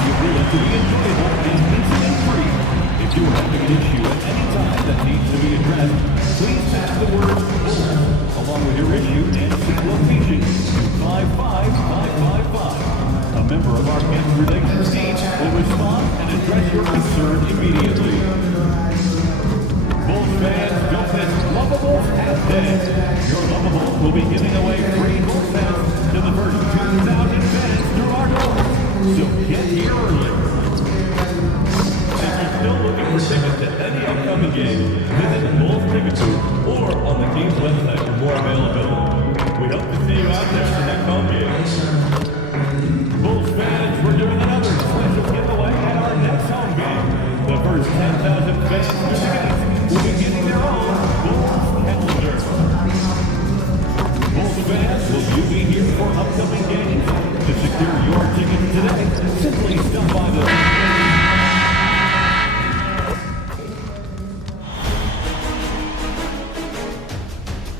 You'll be able to be enjoyable and incident-free. If you are having an issue at any time that needs to be addressed, please text the word "Bull" along with your issue and city location to 55555. A member of our guest relations team will respond and address your concern immediately. Bulls fans, don't miss Lovables Hat Day. Your Lovables will be giving away free Bulls hats to the first 2,000 fans through our doors. So get here early. If you're still looking for tickets to any upcoming game, visit the Bulls Ticket Booth or on the team's website for more availability. We hope to see you out there for next home game. Bulls fans, we're doing another special giveaway at our next home game. The first 10,000 fans through the gates will be getting their own Bulls calendar. Bulls fans, will you be here for upcoming games? To secure your tickets today, simply stop by the...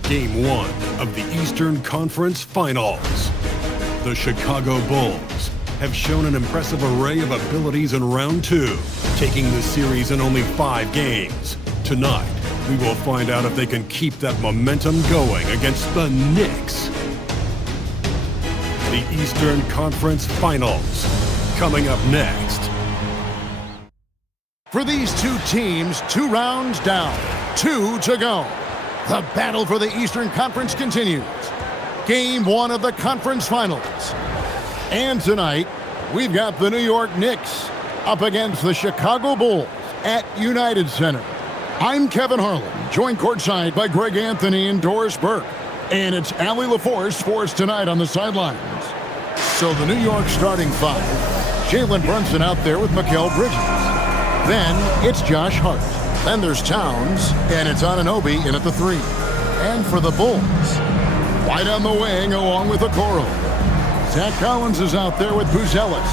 Game 1 of the Eastern Conference Finals. The Chicago Bulls have shown an impressive array of abilities in round 2, taking the series in only 5 games. Tonight, we will find out if they can keep that momentum going against the Knicks. The Eastern Conference Finals, coming up next. For these two teams, 2 rounds down, 2 to go. The battle for the Eastern Conference continues. Game 1 of the conference finals. And tonight, we've got the New York Knicks up against the Chicago Bulls at United Center. I'm Kevin Harlan, joined courtside by Greg Anthony and Doris Burke. And it's Allie LaForce for us tonight on the sidelines. So the New York starting 5. Jalen Brunson out there with Mikal Bridges. Then it's Josh Hart. Then there's Towns, and it's Anunoby in at the 3. And for the Bulls, White on the wing along with Okoro. Zach Collins is out there with Buzelis.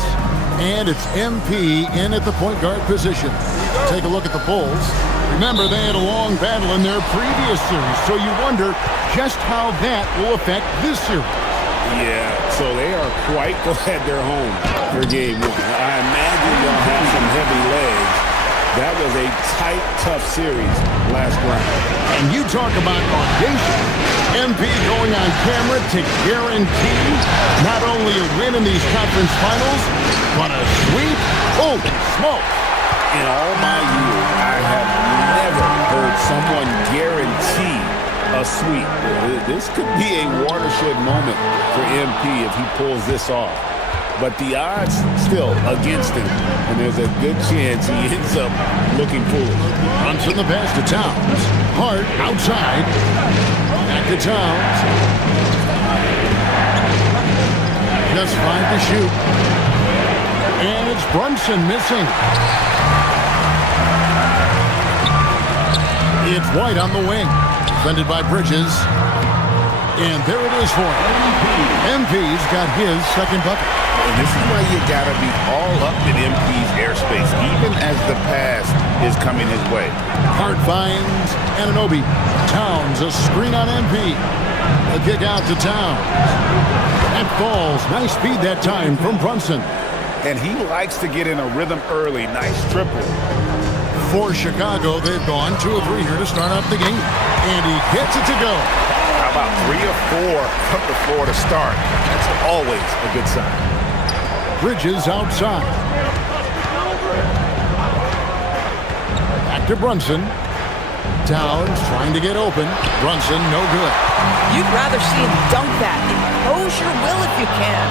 And it's MP in at the point guard position. Take a look at the Bulls. Remember, they had a long battle in their previous series, so you wonder just how that will affect this series. Yeah, so they are quite glad they're home for game 1. I imagine they'll have some heavy legs. That was a tight, tough series last round. And you talk about audacious. MP going on camera to guarantee not only a win in these conference finals, but a sweep. Holy smoke. In all my years, I have never heard someone guarantee a sweep. This could be a watershed moment for MP if he pulls this off. But the odds still against him, and there's a good chance he ends up looking foolish. Brunson the pass to Towns. Hart outside. Back to Towns. Just 5 to shoot. And it's Brunson missing. It's White on the wing. Defended by Bridges. And there it is for him. MP's got his second bucket. And this is why you gotta be all up in MP's airspace, even as the pass is coming his way. Hart finds Anunoby. Towns, a screen on MP. A kick out to Towns. That falls. Nice speed that time from Brunson. And he likes to get in a rhythm early. Nice triple. For Chicago, they've gone 2 of 3 here to start off the game. And he gets it to go. How about 3 of 4 from the floor to start? That's always a good sign. Bridges outside. Back to Brunson. Towns trying to get open. Brunson, no good. You'd rather see him dunk that. Impose your will if you can.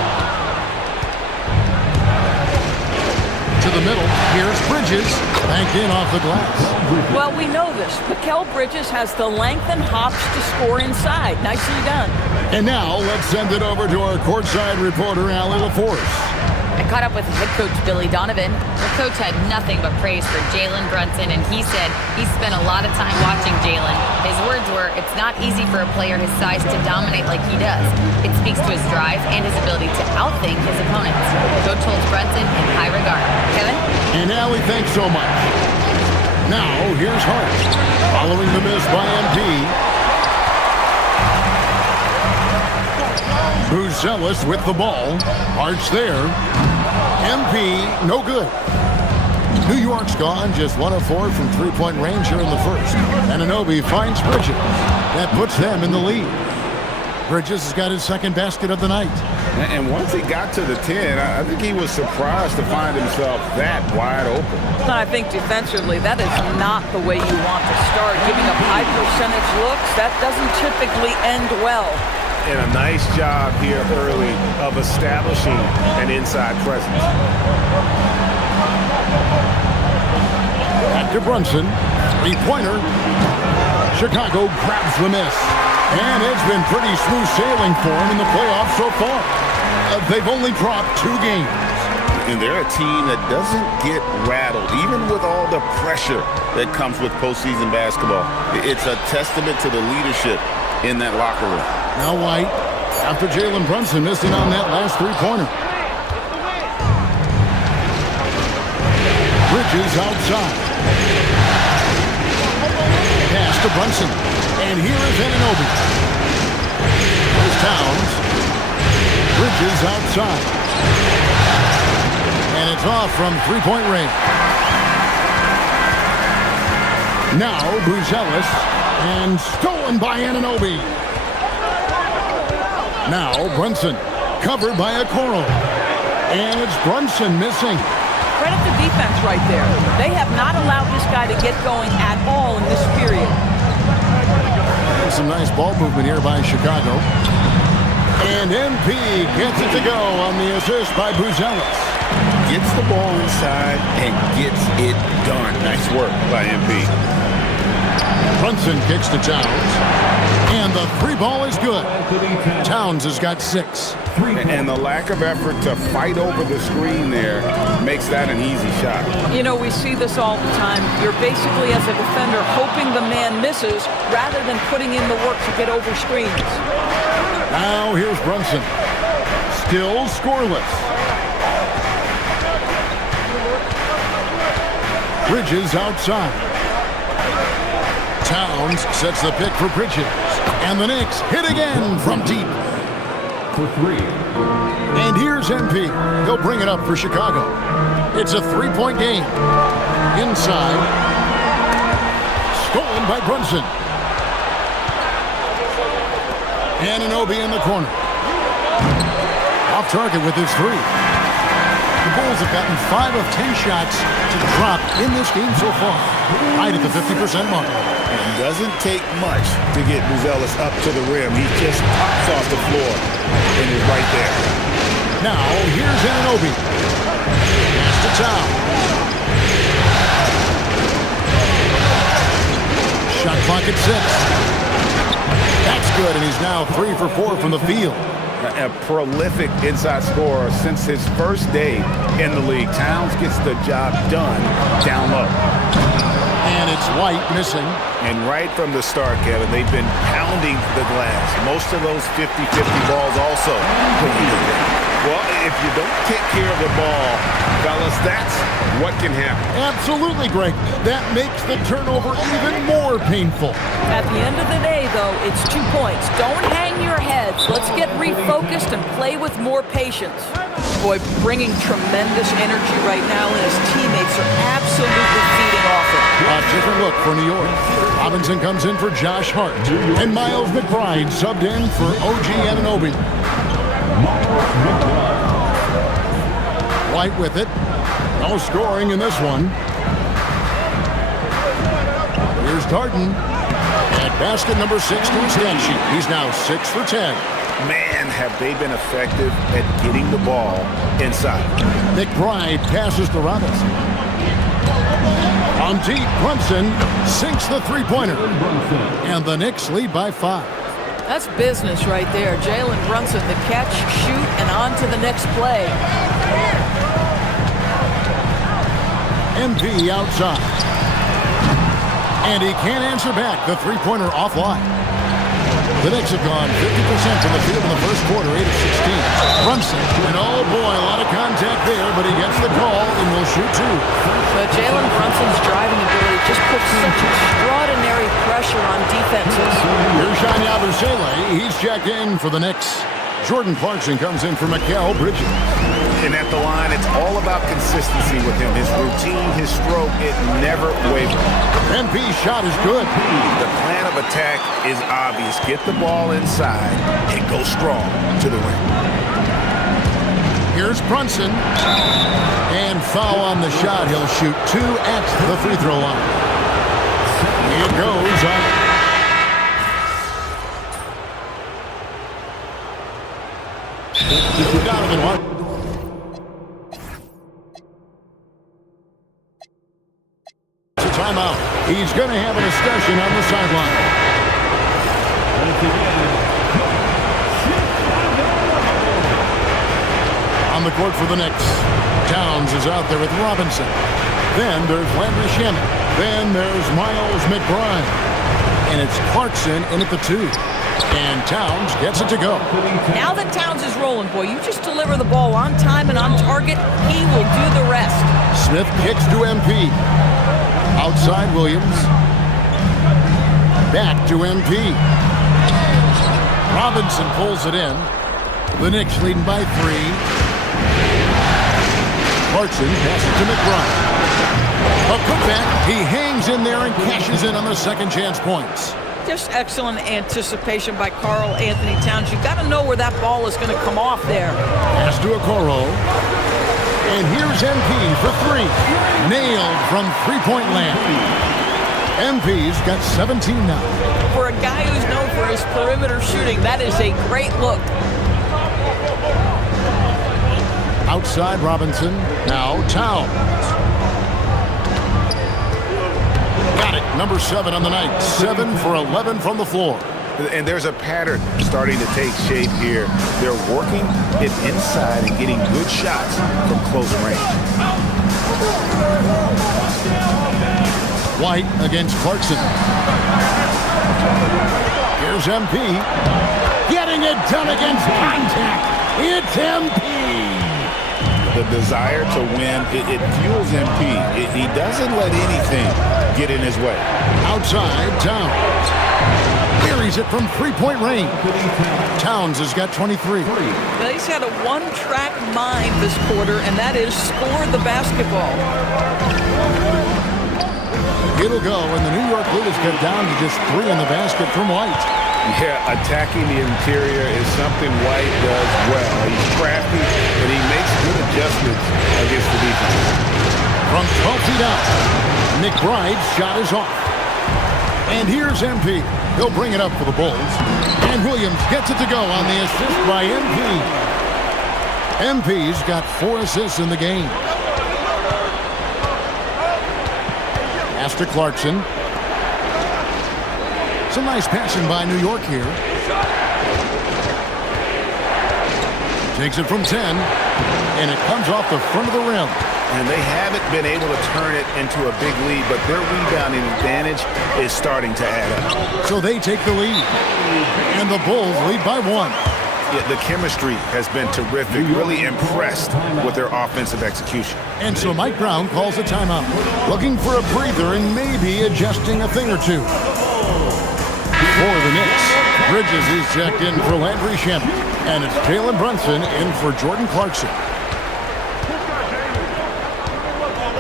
To the middle. Here's Bridges. Back in off the glass. Well, we know this. Mikal Bridges has the length and hops to score inside. Nicely done. And now let's send it over to our courtside reporter, Allie LaForce. I caught up with head coach Billy Donovan. The coach had nothing but praise for Jalen Brunson, and he said he spent a lot of time watching Jalen. His words were, it's not easy for a player his size to dominate like he does. It speaks to his drive and his ability to outthink his opponents. Coach holds Brunson in high regard. Kevin? And Allie, thanks so much. Now, here's Hart. Following the miss by MP. Buzelis with the ball. Arch there. MP, no good. New York's gone just 1 of 4 from three-point range here in the first. Anunoby finds Bridges. That puts them in the lead. Bridges has got his second basket of the night. And once he got to the 10, I think he was surprised to find himself that wide open. And I think defensively, that is not the way you want to start. Giving up high percentage looks, that doesn't typically end well. And a nice job here early of establishing an inside presence. Back to Brunson. Three-pointer. Chicago grabs the miss. And it's been pretty smooth sailing for him in the playoffs so far. They've only dropped 2 games. And they're a team that doesn't get rattled, even with all the pressure that comes with postseason basketball. It's a testament to the leadership in that locker room. Now White, after Jalen Brunson missing on that last three-pointer. Bridges outside. Pass to Brunson. And here is Anunoby. There's Towns. Bridges outside. And it's off from three-point range. Now Buzelis. And stolen by Anunoby. Now Brunson. Covered by Okoro. And it's Brunson missing. Credit the defense right there. They have not allowed this guy to get going at all in this period. Some nice ball movement here by Chicago. And MP gets it to go on the assist by Buzelis. Gets the ball inside and gets it done. Nice work by MP. Brunson kicks to Towns. And the three ball is good. Towns has got 6. And the lack of effort to fight over the screen there makes that an easy shot. You know, we see this all the time. You're basically, as a defender, hoping the man misses rather than putting in the work to get over screens. Now here's Brunson. Still scoreless. Bridges outside. Towns sets the pick for Bridges. And the Knicks hit again from deep. For 3. And here's MP. He'll bring it up for Chicago. It's a 3-point game. Inside. Stolen by Brunson. Anunoby in the corner. Off target with his 3. The Bulls have gotten 5 of 10 shots to drop in this game so far. Right at the 50% mark. It doesn't take much to get Buzelis up to the rim. He just pops off the floor and is right there. Now, here's Anunoby. Pass to Towns. Shot clock at 6. That's good, and he's now 3 for 4 from the field. A prolific inside scorer since his first day in the league. Towns gets the job done down low. And it's White missing. And right from the start, Kevin, they've been pounding the glass. Most of those 50-50 balls also. Well, if you don't take care of the ball, fellas, that's what can happen. Absolutely, Greg. That makes the turnover even more painful. At the end of the day, though, it's 2 points. Don't hang your heads. Let's get refocused and play with more patience. Boy, bringing tremendous energy right now, and his teammates are absolutely feeding off him. A different look for New York. Robinson comes in for Josh Hart. And Miles McBride subbed in for OG Anunoby. White with it. No scoring in this one. Here's Darden. At basket number 6 to his stat sheet. He's now 6 for 10. Man, have they been effective at getting the ball inside. McBride passes to Robinson. On deep, Brunson sinks the three-pointer. And the Knicks lead by 5. That's business right there. Jalen Brunson, the catch, shoot, and on to the next play. MP outside. And he can't answer back. The three-pointer offline. The Knicks have gone 50% from the field in the first quarter, 8 of 16. Brunson, and oh boy, a lot of contact there, but he gets the call and will shoot 2. But Jalen Brunson's driving ability just puts such extraordinary pressure on defenses. Here's Shania Yabusele. He's checked in for the Knicks. Jordan Clarkson comes in for Mikal Bridges. And at the line, it's all about consistency with him. His routine, his stroke, it never wavers. MP's shot is good. The plan of attack is obvious. Get the ball inside and go strong to the rim. Here's Brunson. And foul on the shot. He'll shoot 2 at the free throw line. It goes on. Donovan. It's a timeout. He's going to have a discussion on the sideline. On the court for the Knicks, Towns is out there with Robinson. Then there's Landry Shamet. Then there's Miles McBride. And it's Clarkson in at the 2. And Towns gets it to go. Now that Towns is rolling, boy, you just deliver the ball on time and on target, he will do the rest. Smith kicks to MP. Outside Williams. Back to MP. Robinson pulls it in. The Knicks leading by 3. Clarkson passes to McBride. A putback. He hangs in there and cashes in on the second chance points. Just excellent anticipation by Karl Anthony Towns. You've got to know where that ball is going to come off there. Pass to Okoro. And here's MP for 3. Nailed from three-point land. MP's got 17 now. For a guy who's known for his perimeter shooting, that is a great look. Outside Robinson. Now Towns. Got it. Number 7 on the night. 7 for 11 from the floor. And there's a pattern starting to take shape here. They're working it inside and getting good shots from close range. White against Clarkson. Here's MP. Getting it done against contact. It's MP. The desire to win, it fuels MP. He doesn't let anything get in his way. Outside, Towns. Buries it from three-point range. Towns has got 23. Now, he's had a one-track mind this quarter, and that is score the basketball. It'll go, and the New York Blues get down to just 3 in the basket from White. Yeah, attacking the interior is something White does well. He's crafty, and he makes good adjustments against the defense. From 12 feet out, McBride's shot is off. And here's MP. He'll bring it up for the Bulls. And Williams gets it to go on the assist by MP. MP's got 4 assists in the game. Pass to Clarkson. Some nice passing by New York here. Takes it from 10, and it comes off the front of the rim. And they haven't been able to turn it into a big lead, but their rebounding advantage is starting to add up. So they take the lead, and the Bulls lead by 1. Yeah, the chemistry has been terrific. Really impressed with their offensive execution. And so Mike Brown calls a timeout, looking for a breather and maybe adjusting a thing or two. For the Knicks, Bridges is checked in for Landry Shamet, and it's Jalen Brunson in for Jordan Clarkson.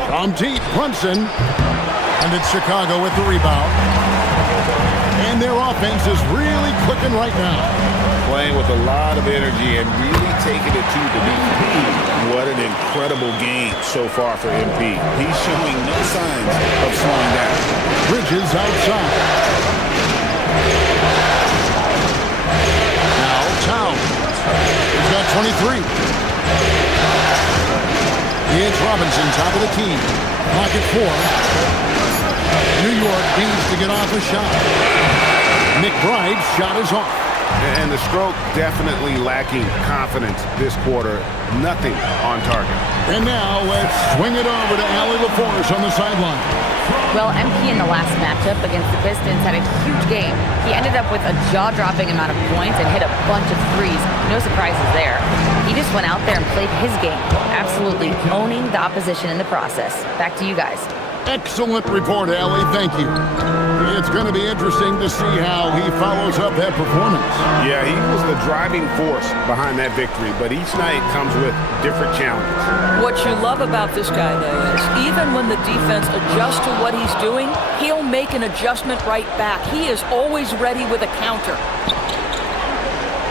From deep, Brunson, and it's Chicago with the rebound. And their offense is really clicking right now. Playing with a lot of energy and really taking it to the defense. What an incredible game so far for MP. He's showing no signs of slowing down. Bridges outside. Now Towns. He's got 23. It's Robinson, top of the team. Clock at 4. New York needs to get off a shot. McBride's shot is off. And the stroke definitely lacking confidence this quarter. Nothing on target. And now let's swing it over to Allie LaForce on the sideline. Well, MP in the last matchup against the Pistons had a huge game. He ended up with a jaw-dropping amount of points and hit a bunch of threes. No surprises there. He just went out there and played his game, absolutely owning the opposition in the process. Back to you guys. Excellent report, Allie. Thank you. It's going to be interesting to see how he follows up that performance. Yeah, he was the driving force behind that victory, but each night comes with different challenges. What you love about this guy, though, is even when the defense adjusts to what he's doing, he'll make an adjustment right back. He is always ready with a counter.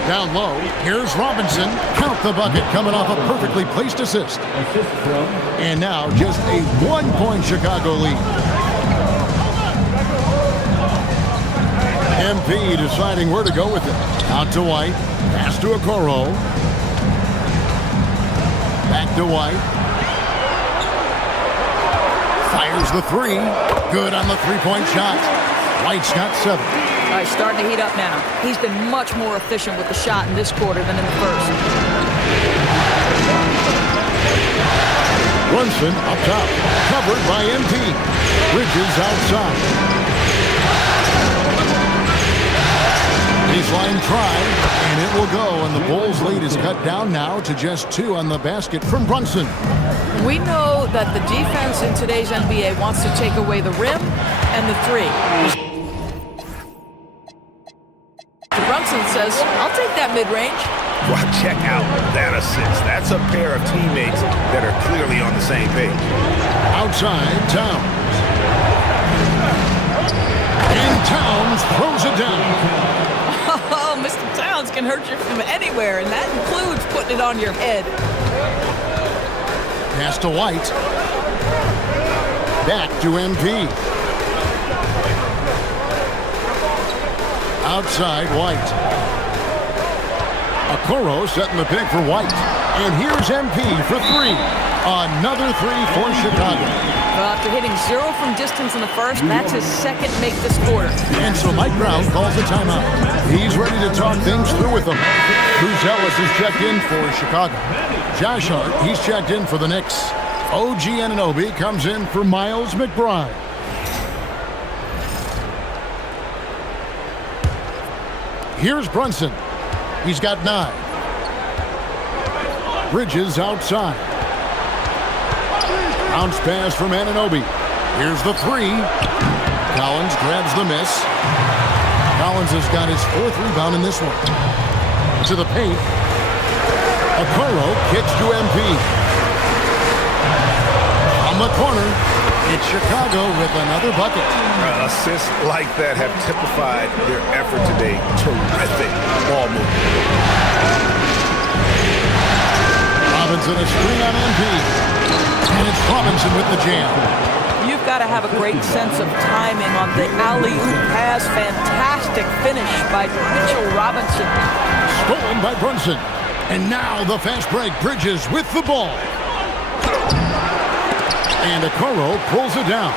Down low, here's Robinson. Count the bucket coming off a perfectly placed assist. And now just a 1-point Chicago lead. MP deciding where to go with it. Out to White. Pass to Okoro. Back to White. Fires the three. Good on the three-point shot. White's got 7. All right, starting to heat up now. He's been much more efficient with the shot in this quarter than in the first. Brunson up top. Covered by MP. Bridges outside. Baseline try, and it will go. And the Bulls' lead is cut down now to just 2 on the basket from Brunson. We know that the defense in today's NBA wants to take away the rim and the three. Brunson says, I'll take that mid-range. Wow, check out that assist. That's a pair of teammates that are clearly on the same page. Outside, Towns. And Towns throws it down. Oh, Mr. Towns can hurt you from anywhere, and that includes putting it on your head. Pass to White. Back to MP. Outside, White. Okoro setting the pick for White. And here's MP for 3. Another 3 for Chicago. Well, after hitting 0 from distance in the first, that's his second make this quarter. And so Mike Brown calls a timeout. He's ready to talk things through with them. Bruce Ellis is checked in for Chicago. Josh Hart, he's checked in for the Knicks. OG Anunoby comes in for Miles McBride. Here's Brunson. He's got 9. Bridges outside. Bounce pass from Anunoby. Here's the 3. Collins grabs the miss. Collins has got his 4th rebound in this one. To the paint. Okoro kicks to MP. On the corner, it's Chicago with another bucket. Assists like that have typified their effort today. Terrific ball movement. Robinson a screen on MP. And it's Robinson with the jam. You've got to have a great sense of timing on the alley-oop pass. Fantastic finish by Mitchell Robinson. Stolen by Brunson. And now the fast break. Bridges with the ball. And Okoro pulls it down.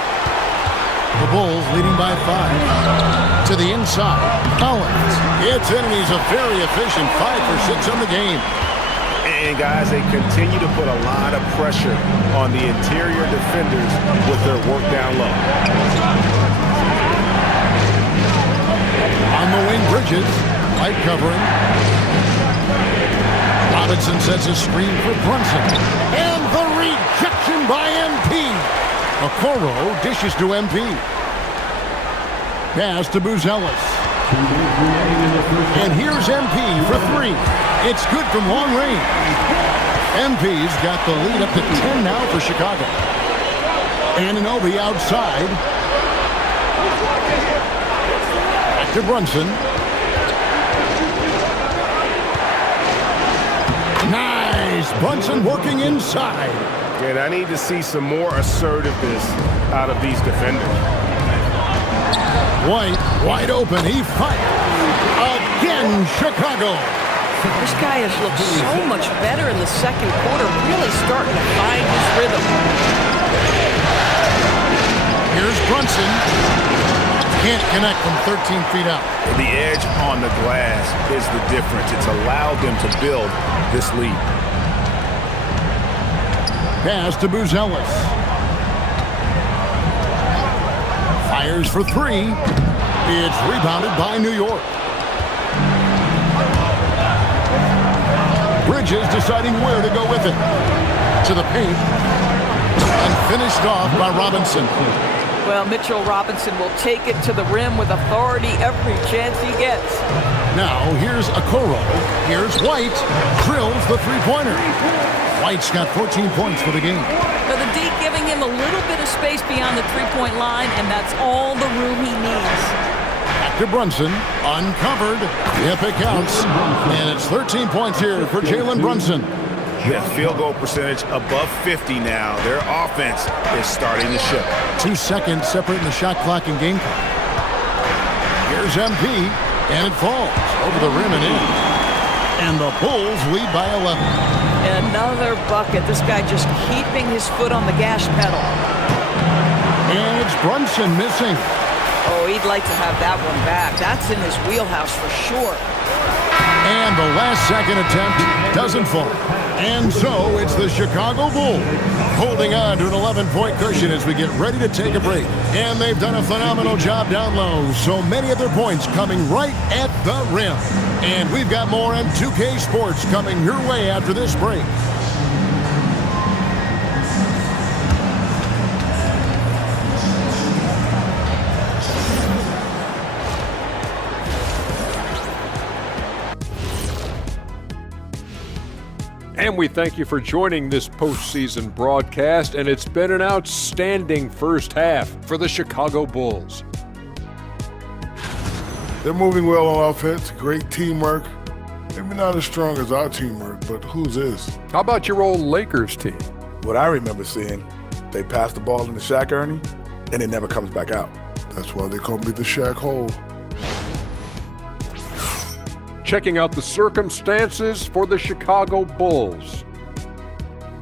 The Bulls leading by 5. To the inside. Collins. It's in, and he's a very efficient 5 for 6 on the game. And guys, they continue to put a lot of pressure on the interior defenders with their work down low. On the wing, Bridges. Light covering. Robinson sets a screen for Brunson. And the rejection by MP. Okoro dishes to MP. Pass to Buzelis. And here's MP for 3. It's good from long range. MP's got the lead up to 10 now for Chicago. Anunoby outside. Back to Brunson. Nice! Brunson working inside. And I need to see some more assertiveness out of these defenders. White, wide open. He fires. Again, Chicago. This guy has looked so much better in the second quarter, really starting to find his rhythm. Here's Brunson. Can't connect from 13 feet out. The edge on the glass is the difference. It's allowed them to build this lead. Pass to Buzelis. Fires for 3. It's rebounded by New York. Bridges deciding where to go with it. To the paint. and finished off by Robinson. Well, Mitchell Robinson will take it to the rim with authority every chance he gets. Now, here's Okoro. Here's White. Drills the three-pointer. White's got 14 points for the game. Now, the D giving him a little bit of space beyond the three-point line, and that's all the room he needs. Back to Brunson. Uncovered. If it counts. And it's 13 points here for Jalen Brunson. Their field goal percentage above 50 now. Their offense is starting to show. 2 seconds separating the shot clock and game clock. Here's MP, and it falls over the rim and in. And the Bulls lead by 11. Another bucket. This guy just keeping his foot on the gas pedal. And it's Brunson missing. Oh, he'd like to have that one back. That's in his wheelhouse for sure. And the last second attempt doesn't fall. And so it's the Chicago Bulls holding on to an 11-point cushion as we get ready to take a break. And they've done a phenomenal job down low. So many of their points coming right at the rim. And we've got more on 2K Sports coming your way after this break. And we thank you for joining this postseason broadcast, and it's been an outstanding first half for the Chicago Bulls. They're moving well on offense, great teamwork. Maybe not as strong as our teamwork, but whose is? How about your old Lakers team? What I remember seeing, they pass the ball into Shaq Ernie, and it never comes back out. That's why they call me the Shaq Hole. Checking out the circumstances for the Chicago Bulls.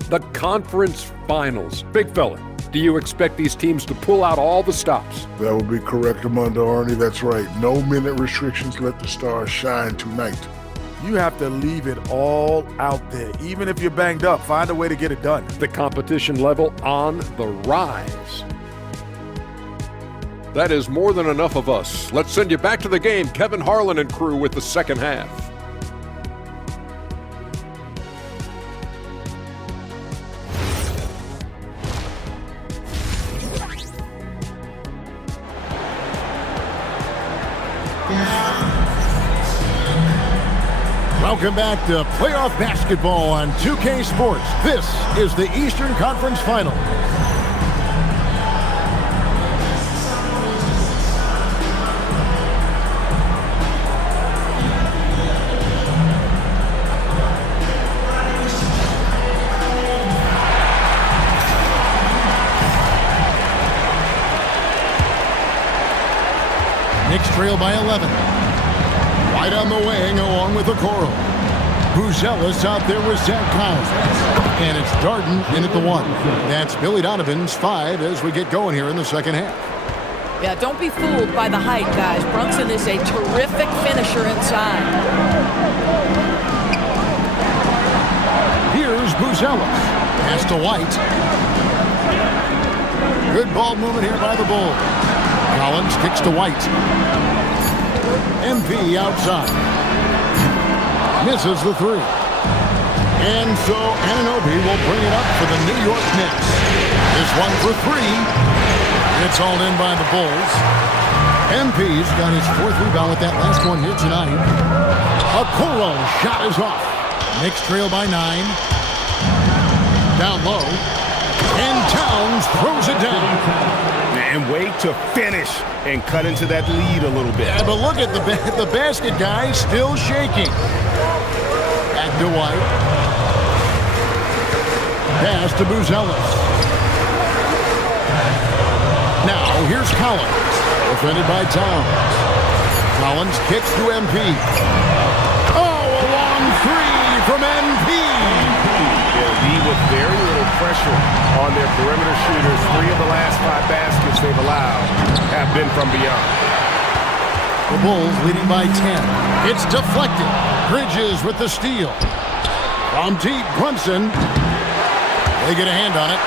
The conference finals. Big fella, do you expect these teams to pull out all the stops? That would be correct, Armando Arnie. That's right. No minute restrictions. Let the stars shine tonight. You have to leave it all out there. Even if you're banged up, find a way to get it done. The competition level on the rise. That is more than enough of us. Let's send you back to the game, Kevin Harlan and crew with the second half. Welcome back to playoff basketball on 2K Sports. This is the Eastern Conference Final. Knicks trail by 11. White on the wing along with Okoro. Buzelis out there with Zach Collins. And it's Darden in at the 1. That's Billy Donovan's 5 as we get going here in the second half. Yeah, don't be fooled by the height, guys. Brunson is a terrific finisher inside. Here's Buzelis. Pass to White. Good ball movement here by the Bulls. Collins kicks to White. MP outside. Misses the 3. And so Anunoby will bring it up for the New York Knicks. This one for 3. It's all in by the Bulls. MP's got his 4th rebound with that last one here tonight. Okoro shot is off. Knicks trail by 9. Down low. And Towns throws it down. And wait to finish and cut into that lead a little bit. Yeah, but look at the basket guy still shaking. Back to White. Pass to Buzelis. Now here's Collins. Defended by Towns. Collins kicks to MP. Oh, a long 3 from MP. They'll lead with very little pressure on their perimeter shooters. 3 of the last 5 baskets they've allowed have been from beyond. The Bulls leading by 10. It's deflected. Bridges with the steal. From deep, Brunson. They get a hand on it.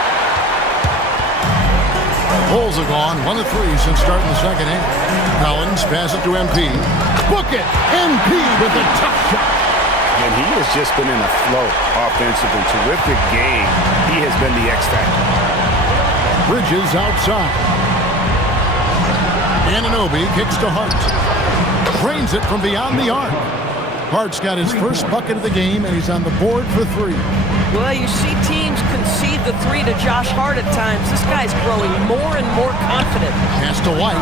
Bulls have gone 1 of 3 since starting the second half. Collins passes it to MP. Book it! MP with a tough shot. And he has just been in a flow offensively. Terrific game He has been the X factor. Bridges outside. Anunoby kicks to Hart. Drains it from beyond the arc. Hart's got his first bucket of the game, and he's on the board for 3. Well, you see teams concede the 3 to Josh Hart at times. This guy's growing more and more confident. Pass to White.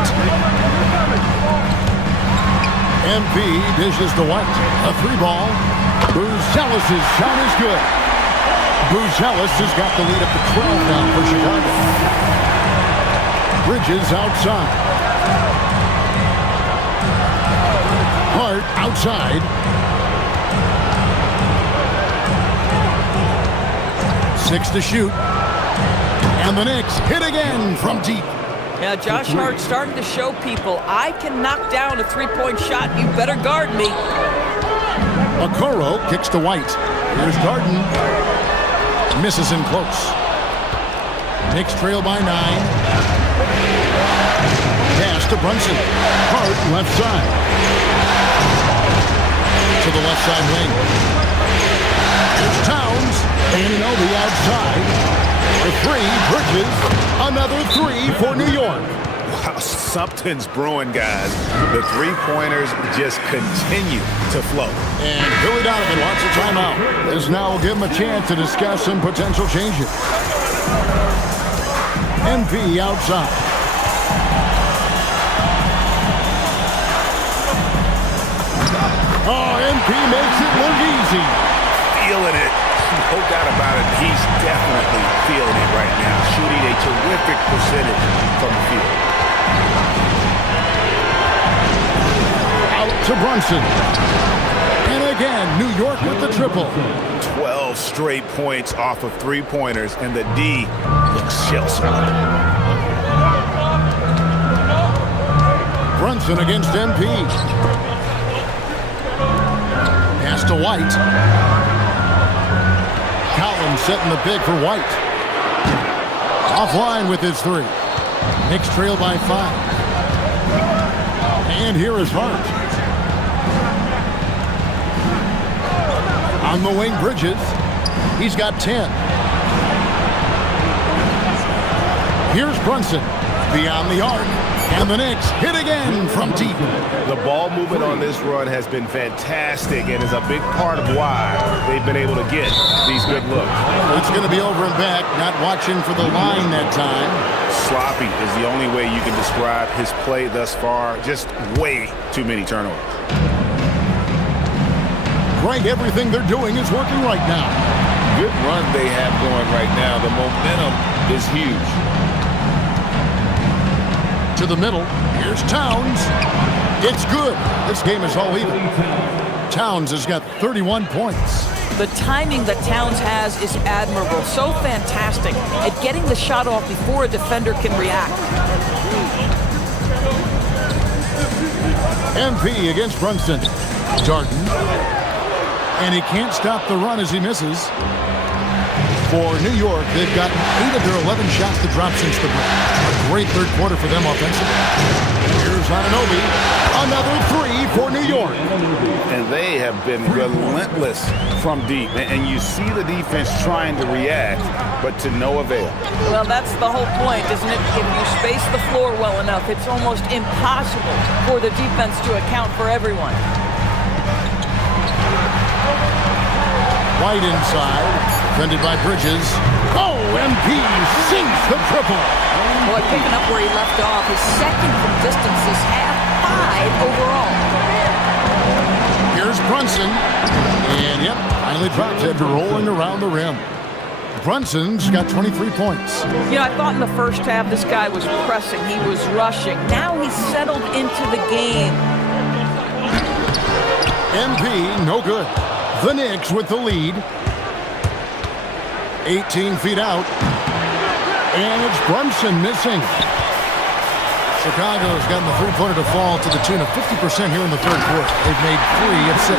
MP dishes to White. A 3-ball. Buzelis' shot is good. Buzelis has got the lead up to 12 now for Chicago. Bridges outside. Hart outside. 6 to shoot. And the Knicks hit again from deep. Now, Josh Hart starting to show people, I can knock down a 3-point shot. You better guard me. Okoro kicks to White. Here's Darden. Misses in close. Knicks trail by 9. Pass to Brunson. Hart left side. To the left side wing. Here's Towns. Anunoby outside. The 3, Bridges. Another 3 for New York. Wow, something's brewing, guys. The three-pointers just continue to flow. And Billy Donovan wants a timeout. This now will give him a chance to discuss some potential changes. MP outside. Oh, MP makes it look easy. Feeling it. No doubt about it. He's definitely feeling it right now. Shooting a terrific percentage from the field. Out to Brunson. And again, New York with the triple. 12 straight points off of three-pointers, and the D looks shell-shocked. Brunson against MP. Pass to White. Collins setting the big for White. Offline with his 3. Knicks trail by 5. And here is Hart. On the wing, Bridges. He's got 10. Here's Brunson. Beyond the arc. And the Knicks hit again from deep. The ball movement on this run has been fantastic and is a big part of why they've been able to get these good looks. It's going to be over and back. Not watching for the line that time. Sloppy is the only way you can describe his play thus far. Just way too many turnovers. Greg, everything they're doing is working right now. Good run they have going right now. The momentum is huge. To the middle. Here's Towns. It's good. This game is all even. Towns has got 31 points. The timing that Towns has is admirable. So fantastic at getting the shot off before a defender can react. MP against Brunson. Darden. And he can't stop the run as he misses. For New York, they've gotten 8 of their 11 shots to drop since the break. A great third quarter for them offensively. Here's Anunoby. Another 3 for New York. And they have been relentless from deep. And you see the defense trying to react, but to no avail. Well, that's the whole point, isn't it? If you space the floor well enough, it's almost impossible for the defense to account for everyone. White inside, defended by Bridges. Oh, MP sinks the triple. Boy, picking up where he left off. His second from distance this half, 5 overall. Here's Brunson. And, yep, finally drops after rolling around the rim. Brunson's got 23 points. You know, I thought in the first half this guy was pressing. He was rushing. Now he's settled into the game. MP, no good. The Knicks with the lead. 18 feet out. And it's Brunson missing. Chicago's gotten the three-pointer to fall to the tune of 50% here in the third quarter. They've made 3 of 6.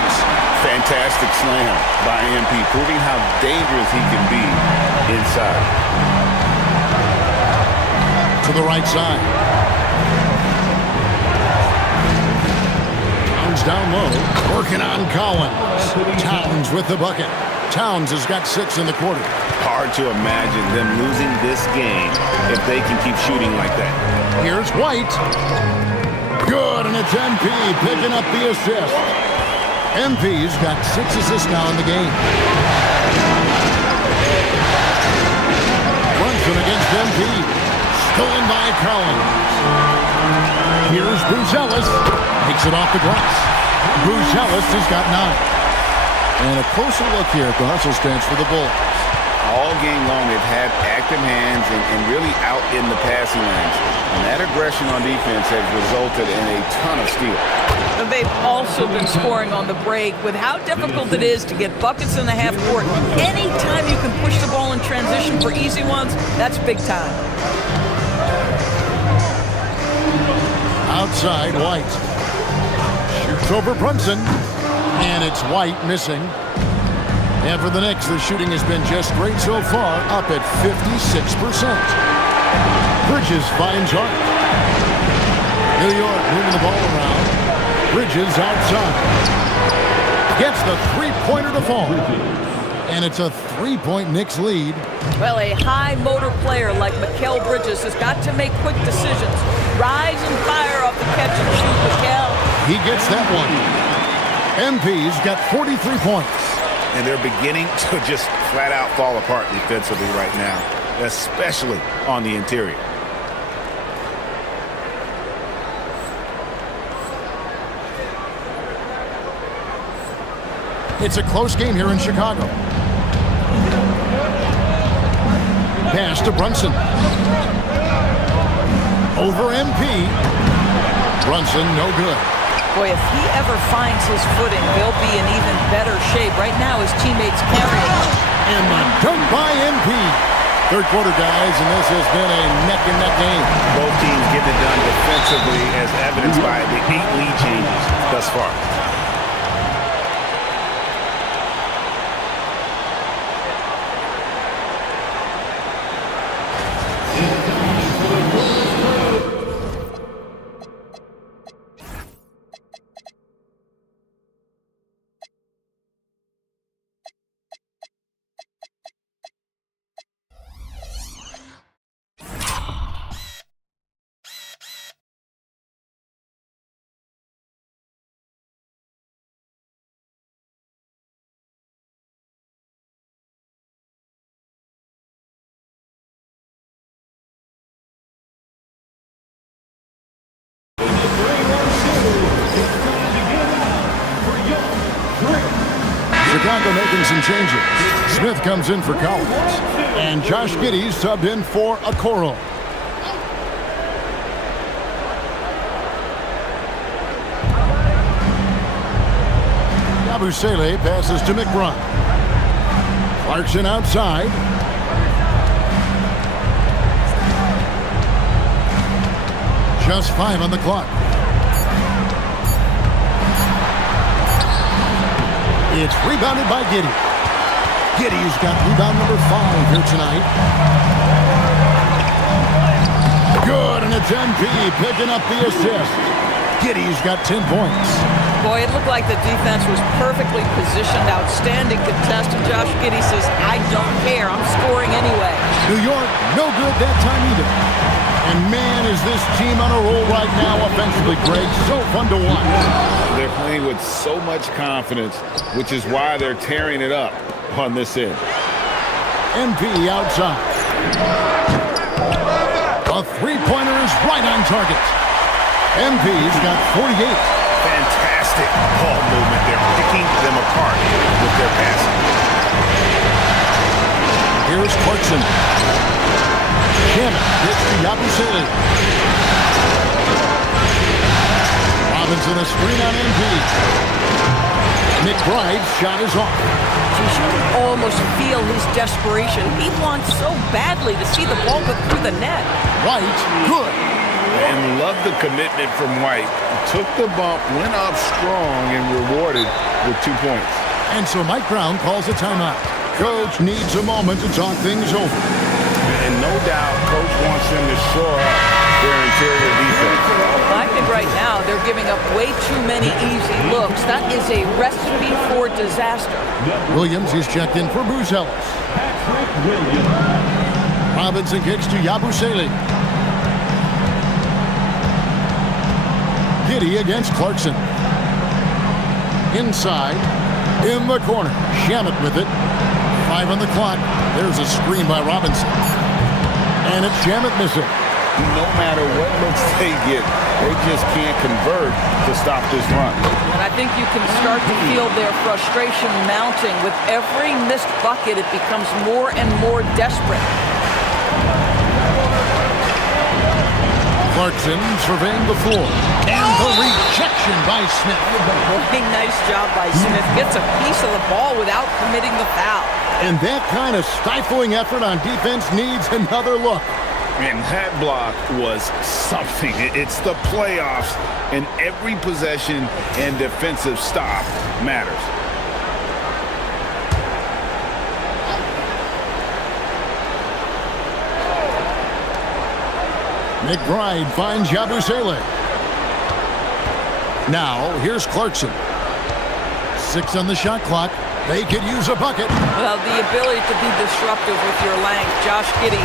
Fantastic slam by MP, proving how dangerous he can be inside. To the right side. Towns down low, working on Collins. Towns with the bucket. Towns has got 6 in the quarter. Hard to imagine them losing this game if they can keep shooting like that. Here's White. Good, and it's MP picking up the assist. MP's got 6 assists now in the game. Brunson against MP. Stolen by Collins. Here's Buzelis. Takes it off the glass. Buzelis has got 9. And a closer look here at the hustle stance for the Bulls. All game long, they've had active hands and really out in the passing lanes. And that aggression on defense has resulted in a ton of steals. And they've also been scoring on the break. With how difficult it is to get buckets in the half court, anytime you can push the ball in transition for easy ones, that's big time. Outside, White. Shoots over Brunson. And it's White missing. And for the Knicks, the shooting has been just great so far, up at 56%. Bridges finds Hart. New York moving the ball around. Bridges outside. Gets the three-pointer to fall. And it's a 3-point Knicks lead. Well, a high-motor player like Mikal Bridges has got to make quick decisions. Rise and fire off the catch and shoot, Mikal. He gets that one. MP's got 43 points. And they're beginning to just flat out fall apart defensively right now, especially on the interior. It's a close game here in Chicago. Pass to Brunson. Over MP. Brunson, no good. Boy, if he ever finds his footing, they'll be in even better shape. Right now, his teammates carry him. And the dunk by MP. Third quarter, guys, and this has been a neck-and-neck game. Both teams getting it done defensively, as evidenced by the 8 lead changes thus far. Chicago making some changes. Smith comes in for Collins. And Josh Giddey's subbed in for Okoro. Yabusele passes to McBride. Clarkson outside. Just 5 on the clock. It's rebounded by Giddey. Giddey's got rebound number 5 here tonight. Good, and it's MP picking up the assist. Giddey's got 10 points. Boy, it looked like the defense was perfectly positioned. Outstanding contest, and Josh Giddey says, I don't care. I'm scoring anyway. New York, no good that time either. And man, is this team on a roll right now offensively, Greg. So fun to watch. They're playing with so much confidence, which is why they're tearing it up on this end. MP outside. A three-pointer is right on target. MP's got 48. Fantastic ball movement. They're picking them apart with their passing. Here's Clarkson. Shannon gets to Yabusele. Robinson a screen on MP. McBride's shot is off. You can almost feel his desperation. He wants so badly to see the ball go through the net. White, good. And love the commitment from White. Took the bump, went up strong, and rewarded with 2 points. And so Mike Brown calls a timeout. Coach needs a moment to talk things over. And no doubt, Coach wants them to shore up their interior defense. I think right now they're giving up way too many easy looks. That is a recipe for disaster. Williams is checked in for Buzelis. Patrick Williams. Robinson kicks to Yabusele. Giddy against Clarkson. Inside, in the corner. Shamet with it. 5 on the clock. There's a screen by Robinson. And it's Shamet missing. No matter what looks they get, they just can't convert to stop this run. And I think you can start to feel their frustration mounting. With every missed bucket, it becomes more and more desperate. Clarkson surveying the floor. And the rejection by Smith. Boy, nice job by Smith. Gets a piece of the ball without committing the foul. And that kind of stifling effort on defense needs another look. And that block was something. It's the playoffs, and every possession and defensive stop matters. McBride finds Yabusele. Now, here's Clarkson. 6 on the shot clock. They could use a bucket. Well, the ability to be disruptive with your length. Josh Giddey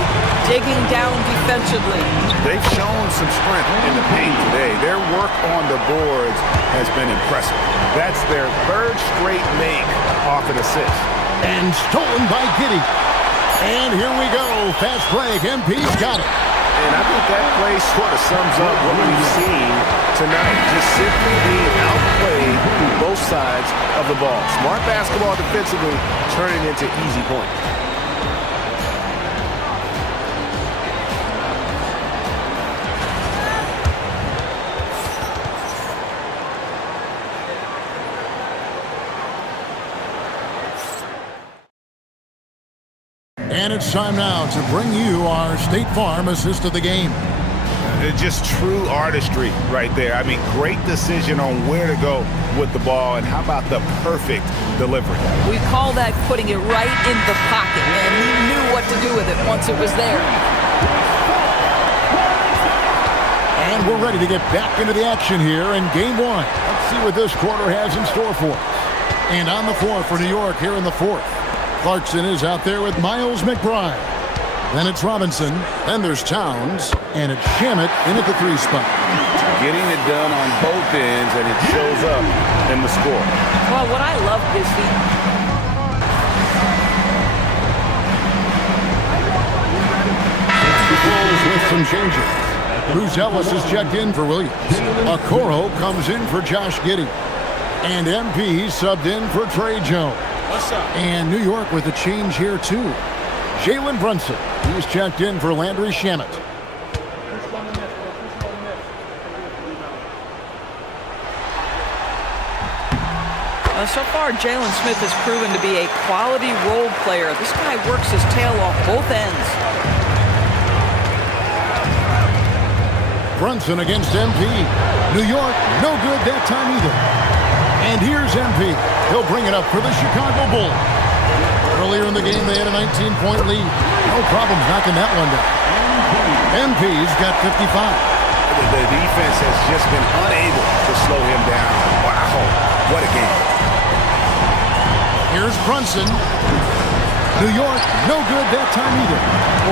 digging down defensively. They've shown some strength in the paint today. Their work on the boards has been impressive. That's their 3rd straight make off an assist. And stolen by Giddey. And here we go. Fast break. MP's got it. And I think that play sort of sums up what we've seen tonight. Just simply being outplayed both sides of the ball. Smart basketball defensively, turning into easy points. And it's time now to bring you our State Farm assist of the game. Just true artistry right there. I mean, great decision on where to go with the ball, and how about the perfect delivery? We call that putting it right in the pocket, and he knew what to do with it once it was there. And we're ready to get back into the action here in Game 1. Let's see what this quarter has in store for us. And on the floor for New York here in the 4th. Clarkson is out there with Miles McBride. Then it's Robinson. Then there's Towns. And it's Shamet in at the 3 spot. Getting it done on both ends, and it shows up in the score. Well, what I love is the Bulls with some changes. Bruce Ellis is checked in for Williams. Okoro comes in for Josh Giddey. And MP subbed in for Trey Jones. And New York with a change here, too. Jalen Brunson, he's checked in for Landry Shamet. so far, Jalen Smith has proven to be a quality role player. This guy works his tail off both ends. Brunson against MP. New York, no good that time either. And here's MP. He'll bring it up for the Chicago Bulls. Earlier in the game, they had a 19-point lead. No problems knocking that one down. MP's got 55. The defense has just been unable to slow him down. Wow, what a game. Here's Brunson. New York, no good that time either.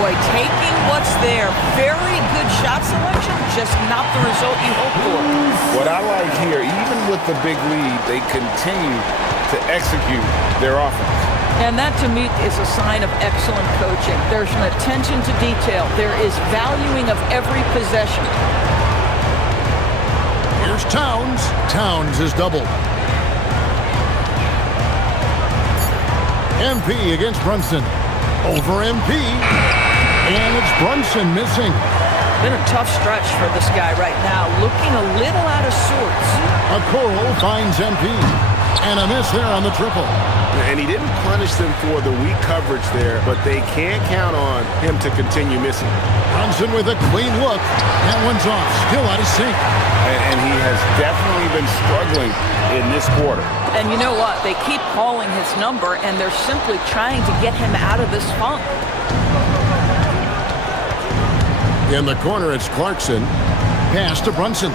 Boy, taking what's there. Very good shot selection, just not the result you hope for. What I like here, even with the big lead, they continue to execute their offense. And that, to me, is a sign of excellent coaching. There's an attention to detail. There is valuing of every possession. Here's Towns. Towns is doubled. MP against Brunson. Over MP. And it's Brunson missing. Been a tough stretch for this guy right now. Looking a little out of sorts. Okoro finds MP. And a miss there on the triple. And he didn't punish them for the weak coverage there, but they can't count on him to continue missing. Brunson with a clean look. That one's off. Still out of sync. And he has definitely been struggling in this quarter. And you know what? They keep calling his number, and they're simply trying to get him out of this funk. In the corner, it's Clarkson. Pass to Brunson.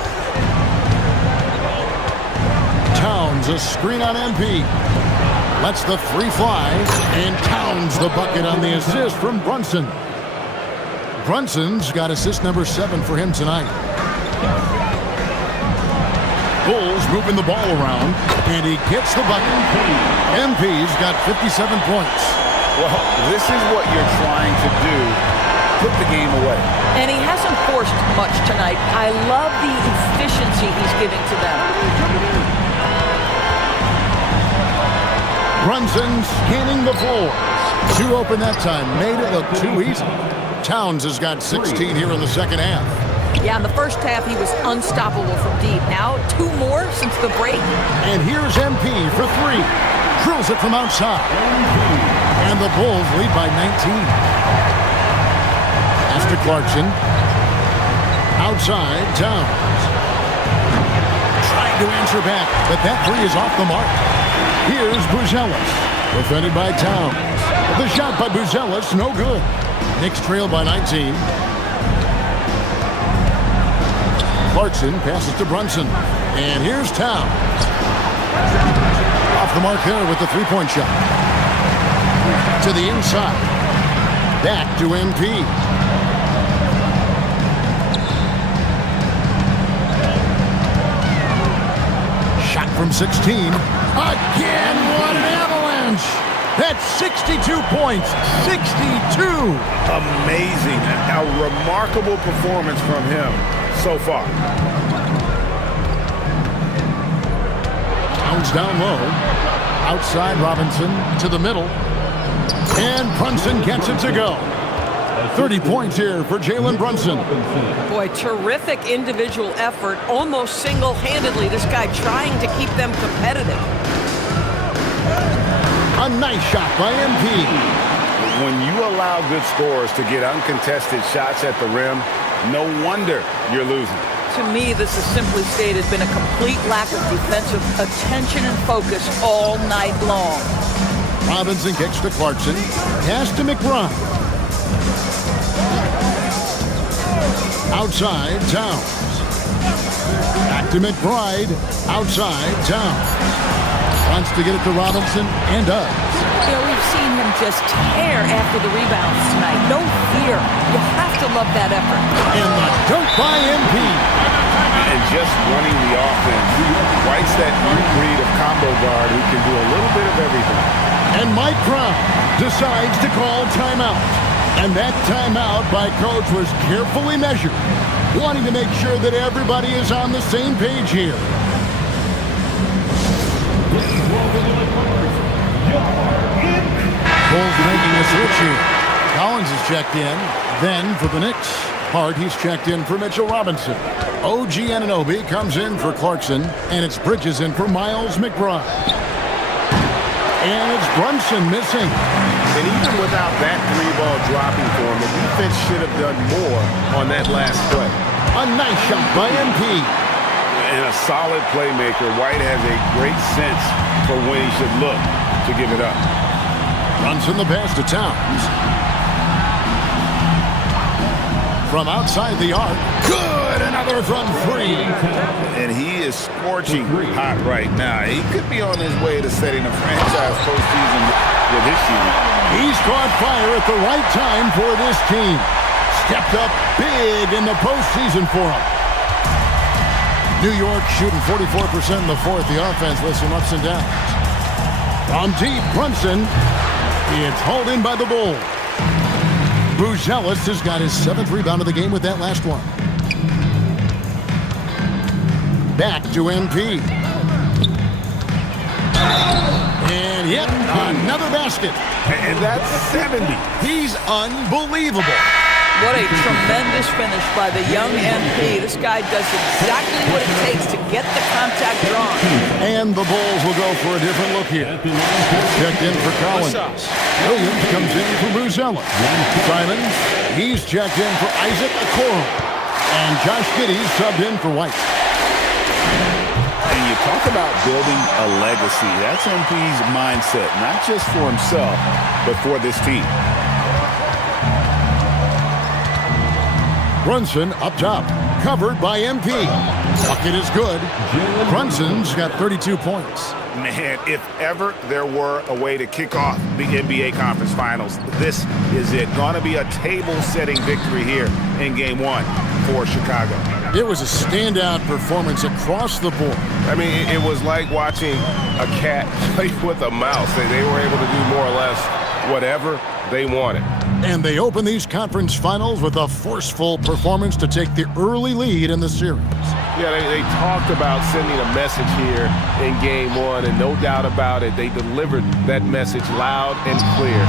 Towns, a screen on MP. Lets the three fly and pounds the bucket on the assist from Brunson. Brunson's got assist number 7 for him tonight. Bulls moving the ball around, and he gets the bucket. MP's got 57 points. Well, this is what you're trying to do. Put the game away. And he hasn't forced much tonight. I love the efficiency he's giving to them. Brunson scanning the floor. Too open that time. Made it look too easy. Towns has got 16 here in the second half. Yeah, in the first half, he was unstoppable from deep. Now, 2 more since the break. And here's MP for 3. Drills it from outside. And the Bulls lead by 19. Pass to Clarkson. Outside, Towns. Trying to answer back, but that 3 is off the mark. Here's Buzelis. Defended by Towns. The shot by Buzelis, no good. Knicks trail by 19. Clarkson passes to Brunson. And here's Towns. Off the mark there with the three-point shot. To the inside. Back to MP. Shot from 16. Again, what an avalanche! That's 62 points. 62! Amazing. A remarkable performance from him so far. Towns down low. Outside Robinson to the middle. And Brunson gets it to go. 30 points here for Jalen Brunson. Boy, terrific individual effort, almost single-handedly. This guy trying to keep them competitive. A nice shot by MP. When you allow good scorers to get uncontested shots at the rim, no wonder you're losing. To me, this has simply stated been a complete lack of defensive attention and focus all night long. Robinson kicks to Clarkson. Pass to McBride. Outside, Towns. Back to McBride. Outside, Towns. Wants to get it to Robinson, and does. You know, we've seen him just tear after the rebounds tonight. No fear. You have to love that effort. And the dunk by MP. And just running the offense. White's that new breed of combo guard who can do a little bit of everything. And Mike Brown decides to call timeout. And that timeout by Coach was carefully measured, wanting to make sure that everybody is on the same page here. Bulls making a switch here. Collins is checked in. Then for the Knicks, Hart, he's checked in for Mitchell Robinson. OG Anunoby comes in for Clarkson. And it's Bridges in for Miles McBride. And it's Brunson missing. And even without that 3-ball dropping for him, the defense should have done more on that last play. A nice shot by MP. And a solid playmaker. White has a great sense for when he should look to give it up. Brunson the pass to Towns. From outside the arc. Good! Another from 3. And he is scorching hot right now. He could be on his way to setting a franchise postseason with his team. He's caught fire at the right time for this team. Stepped up big in the postseason for him. New York shooting 44% in the fourth. The offense with some ups and downs. From deep, Brunson. It's hauled in by the Bulls. Buzelis has got his 7th rebound of the game with that last one. Back to MP. And yep, another basket. And that's 70. He's unbelievable. What a tremendous finish by the young MP. This guy does exactly what it takes to get the contact drawn. And the Bulls will go for a different look here. Checked in for Collins. Williams comes in for Buzelis. Simons, he's checked in for Isaac Okoro. And Josh Giddey subbed in for White. And you talk about building a legacy. That's MP's mindset, not just for himself, but for this team. Brunson up top, covered by MP. Bucket is good. Brunson's got 32 points. Man, if ever there were a way to kick off the NBA Conference Finals, this is it. Gonna be a table-setting victory here in Game 1 for Chicago. It was a standout performance across the board. I mean, it was like watching a cat play with a mouse. They were able to do more or less whatever they wanted. And they open these conference finals with a forceful performance to take the early lead in the series. Yeah, they talked about sending a message here in Game 1, and no doubt about it, they delivered that message loud and clear.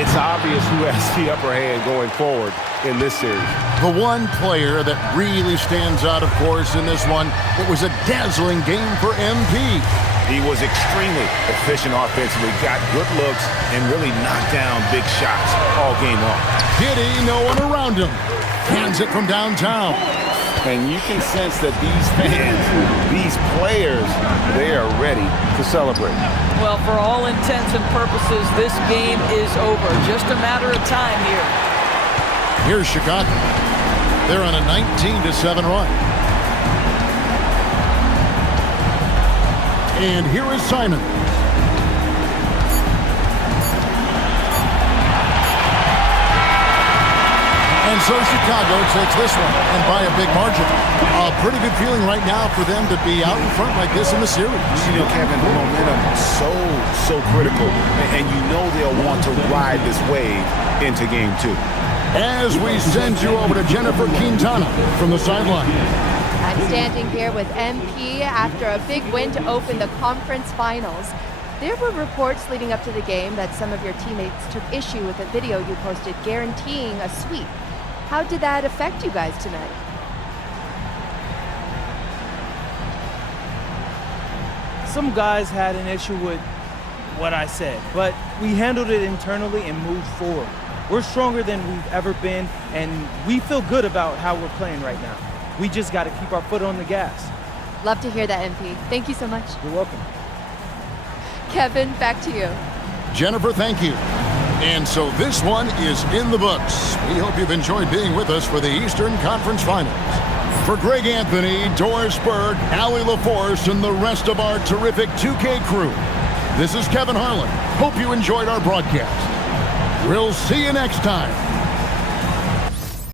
It's obvious who has the upper hand going forward in this series. The one player that really stands out, of course, in this one, it was a dazzling game for MP. He was extremely efficient offensively, got good looks, and really knocked down big shots all game long. Giddy, no one around him. Hands it from downtown. And you can sense that these fans, these players, they are ready to celebrate. Well, for all intents and purposes, this game is over. Just a matter of time here. Here's Chicago. They're on a 19-7 run. And here is Simon. And so Chicago takes this one, and by a big margin. A pretty good feeling right now for them to be out in front like this in the series. You know, Kevin, momentum so critical, and you know they'll want to ride this wave into Game 2. As we send you over to Jennifer Quintana from the sideline. I'm standing here with MP after a big win to open the conference finals. There were reports leading up to the game that some of your teammates took issue with a video you posted guaranteeing a sweep. How did that affect you guys tonight? Some guys had an issue with what I said, but we handled it internally and moved forward. We're stronger than we've ever been, and we feel good about how we're playing right now. We just got to keep our foot on the gas. Love to hear that, MP. Thank you so much. You're welcome. Kevin, back to you. Jennifer, thank you. And so this one is in the books. We hope you've enjoyed being with us for the Eastern Conference Finals. For Greg Anthony, Doris Berg, Allie LaForce, and the rest of our terrific 2K crew, this is Kevin Harlan. Hope you enjoyed our broadcast. We'll see you next time.